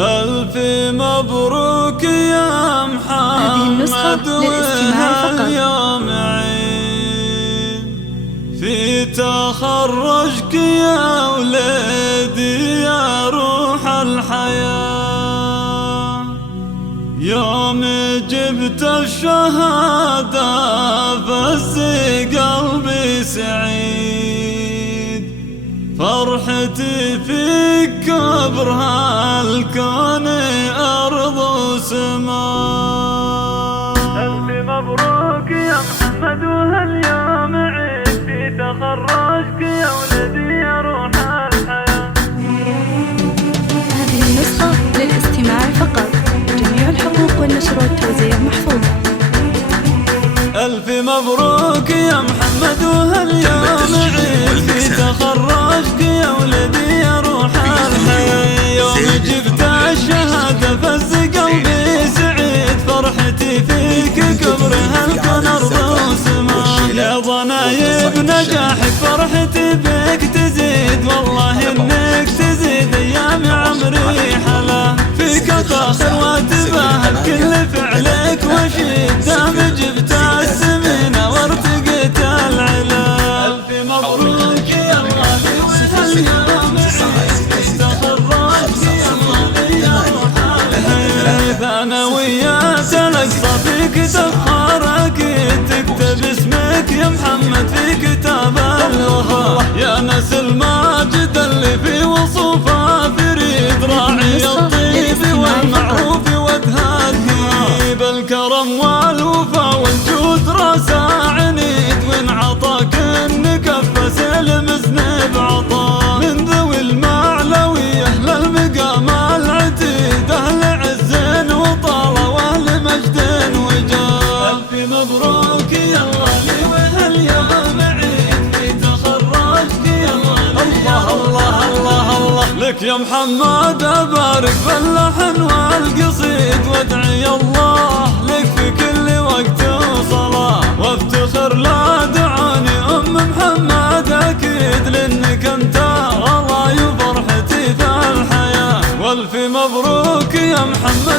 ألف مبروك يا محمد وهاليوم عيد في تخرجك يا ولدي يا روح الحياة. يوم جبت الشهادة فز قلبي سعيد، فرحتي فيك كبر هالكون أرض وسماء. ألف مبروك يا محمد وهاليوم عيد في تخرجك يا ولدي يا روح الحياة. هذه النسخة للاستماع فقط، جميع الحقوق والنشر والتوزيع محفوظة. ألف مبروك يا محمد وهاليوم عيد في تخرجك يا ولدي يا روح الحياة. يوم جبت الشهادة فز قلبي سعيد، فرحتي فيك كبر هالكون أرض وسماء. يا ضنايب نجاحك فرحتي بك تزيد، والله إنك تزيد أيام عمري حلا. فيك فاخر واتباهى بكل فعلك وشيد، دام جبت السمينة وارتقيت العلا. ألف مبروك يا غالي وهاليوم عيد تخرجت يا غالي يا روح الحياة. ثانويات الأقصى فيك تفخر أكيد، تكتب اسمك يا محمد في كتاب الله. يا ناس الماجد اللي في وصوفه فريد، راعي الطيب والمعروف وتهدي بالكرم والوفا والجود راسه عنيد. وإن عطاك النكفة سلم ذنب عطا، من ذوي المعلوية للمقام العتيد، أهل عز وطالة وأهل مجد وجاه. ألف مبروك يا غالي وهاليوم عيد في تخرجك يا غالي. الله الله الله الله لك يا محمد، أبارك باللحن والقصيد، وادعي الله لك في كل وقت وصلاة، وافتخر لا دعاني أم محمد أكيد، لأنك أنت غلاي وفرحتي في الحياة. والف مبروك يا محمد